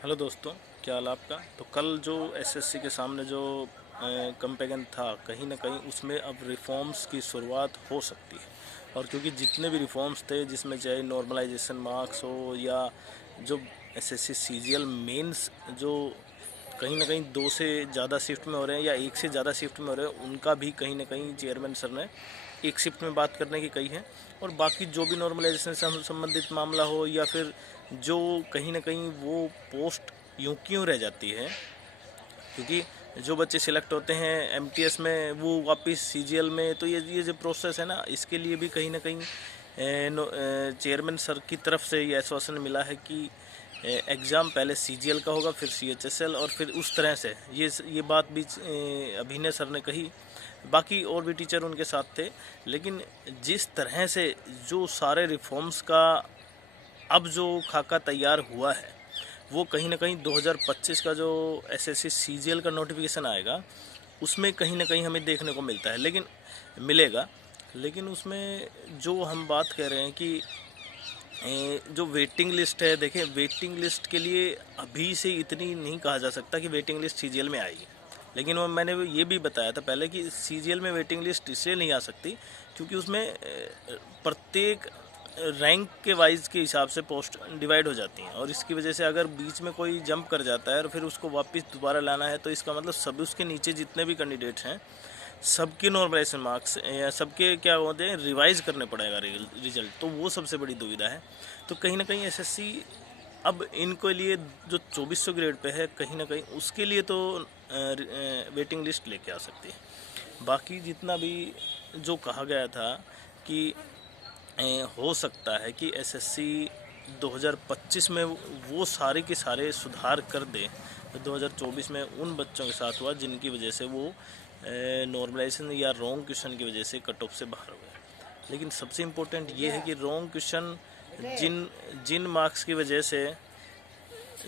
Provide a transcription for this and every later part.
Hello दोस्तों, क्या हाल आपका। तो कल जो एसएससी के सामने जो कंपेरिजन था, कहीं ना कहीं उसमें अब रिफॉर्म्स की शुरुआत हो सकती है। और क्योंकि जितने भी रिफॉर्म्स थे, जिसमें चाहे नॉर्मलाइजेशन मार्क्स हो या जो एसएससी सीजीएल मेंस जो कहीं ना कहीं 2 से ज़्यादा शिफ्ट में हो रहे हैं या 1 से ज़्यादा शिफ्ट में हो रहे हैं, उनका भी कहीं ना कहीं चेयरमैन सर ने एक शिफ्ट में बात करने की कही है। और बाकी जो भी नॉर्मलाइजेशन से संबंधित मामला हो या फिर जो कहीं ना कहीं वो पोस्ट यूं क्यों रह जाती है, क्योंकि जो बच्चे सिलेक्ट होते हैं एमटीएस में वो वापस सीजीएल में, तो ये जो प्रोसेस है ना, इसके लिए भी कहीं ना कहीं चेयरमैन सर की तरफ से ये आश्वासन मिला है कि एग्ज़ाम पहले सीजीएल का होगा, फिर सीएचएसएल, और फिर उस तरह से ये बात भी अभिनय सर ने कही। बाकी और भी टीचर उनके साथ थे। लेकिन जिस तरह से जो सारे रिफॉर्म्स का अब जो खाका तैयार हुआ है, वो कहीं ना कहीं 2025 का जो एसएससी सीजीएल का नोटिफिकेशन आएगा, उसमें कहीं ना कहीं हमें देखने को मिलता है, लेकिन मिलेगा। लेकिन उसमें जो हम बात कर रहे हैं कि जो वेटिंग लिस्ट है, देखें वेटिंग लिस्ट के लिए अभी से इतनी नहीं कहा जा सकता कि वेटिंग लिस्ट सीजीएल में आएगी। लेकिन वो मैंने ये भी बताया था पहले कि सीजीएल में वेटिंग लिस्ट इसलिए नहीं आ सकती क्योंकि उसमें प्रत्येक रैंक के वाइज के हिसाब से पोस्ट डिवाइड हो जाती हैं, और इसकी वजह से अगर बीच में कोई जंप कर जाता है और फिर उसको वापस दोबारा लाना है, तो इसका मतलब सभी उसके नीचे जितने भी कैंडिडेट्स हैं सबके नॉर्मलाइजेशन मार्क्स या सबके क्या होते हैं रिवाइज करने पड़ेगा रिजल्ट, तो वो सबसे बड़ी दुविधा है। तो कहीं ना कहीं एसएससी अब इनके लिए जो 2400 ग्रेड पे है, कहीं ना कहीं उसके लिए तो वेटिंग लिस्ट लेके आ सकती है। बाकी जितना भी जो कहा गया था कि हो सकता है कि एसएससी 2025 में वो सारे के सारे सुधार कर दे तो 2024 में उन बच्चों के साथ हुआ जिनकी वजह से वो नॉर्मलाइजेशन या रॉन्ग क्वेश्चन की वजह से कट ऑफ से बाहर हुए। लेकिन सबसे इम्पोर्टेंट ये है कि रॉन्ग क्वेश्चन जिन जिन मार्क्स की वजह से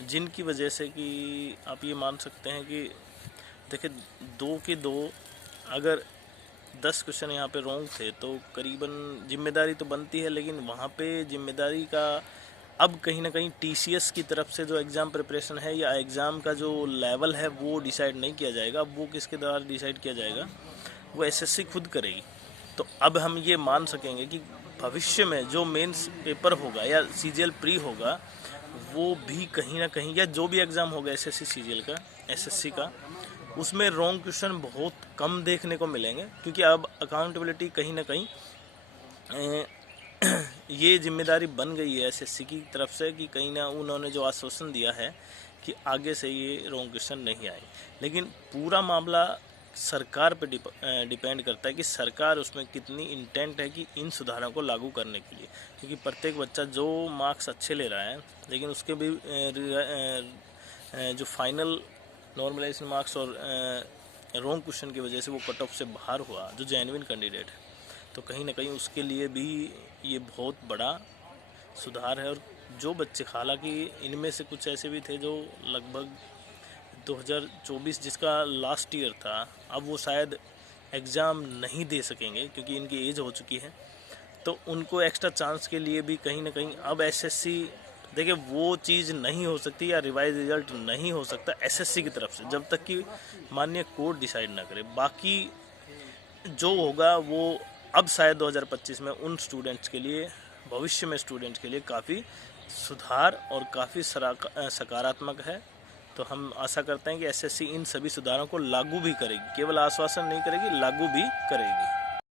जिनकी वजह से कि आप ये मान सकते हैं कि देखिए 2 के 2 अगर 10 क्वेश्चन यहाँ पे रॉन्ग थे तो करीबन जिम्मेदारी तो बनती है, लेकिन वहाँ पे जिम्मेदारी का अब कहीं ना कहीं टीसीएस की तरफ से जो एग्ज़ाम प्रिपरेशन है या एग्ज़ाम का जो लेवल है वो डिसाइड नहीं किया जाएगा। वो किसके द्वारा डिसाइड किया जाएगा, वो एसएससी खुद करेगी। तो अब हम ये मान सकेंगे कि भविष्य में जो मेंस पेपर होगा या सीजीएल प्री होगा, वो भी कहीं ना कहीं या जो भी एग्ज़ाम होगा एसएससी सीजीएल का, एसएससी का, उसमें रॉन्ग क्वेश्चन बहुत कम देखने को मिलेंगे, क्योंकि अब अकाउंटेबिलिटी कहीं ना कहीं ये जिम्मेदारी बन गई है एसएससी की तरफ से कि कहीं ना उन्होंने जो आश्वासन दिया है कि आगे से ये रॉन्ग क्वेश्चन नहीं आए। लेकिन पूरा मामला सरकार पे डिपेंड करता है कि सरकार उसमें कितनी इंटेंट है कि इन सुधारों को लागू करने के लिए, क्योंकि प्रत्येक बच्चा जो मार्क्स अच्छे ले रहा है लेकिन उसके भी जो फाइनल नॉर्मलाइजेशन मार्क्स और रॉन्ग क्वेश्चन की वजह से वो कट ऑफ से बाहर हुआ, जो जेन्युइन कैंडिडेट है, तो कहीं ना कहीं उसके लिए भी ये बहुत बड़ा सुधार है। और जो बच्चे, हालांकि इनमें से कुछ ऐसे भी थे जो लगभग 2024 जिसका लास्ट ईयर था, अब वो शायद एग्ज़ाम नहीं दे सकेंगे क्योंकि इनकी एज हो चुकी है, तो उनको एक्स्ट्रा चांस के लिए भी कहीं ना कहीं अब एसएससी, देखिए वो चीज़ नहीं हो सकती या रिवाइज रिजल्ट नहीं हो सकता एसएससी की तरफ से जब तक कि माननीय कोर्ट डिसाइड ना करे। बाकी जो होगा वो अब शायद 2025 में उन स्टूडेंट्स के लिए, भविष्य में स्टूडेंट्स के लिए काफ़ी सुधार और काफ़ी सकारात्मक है। तो हम आशा करते हैं कि एसएससी इन सभी सुधारों को लागू भी करेगी, केवल आश्वासन नहीं करेगी, लागू भी करेगी।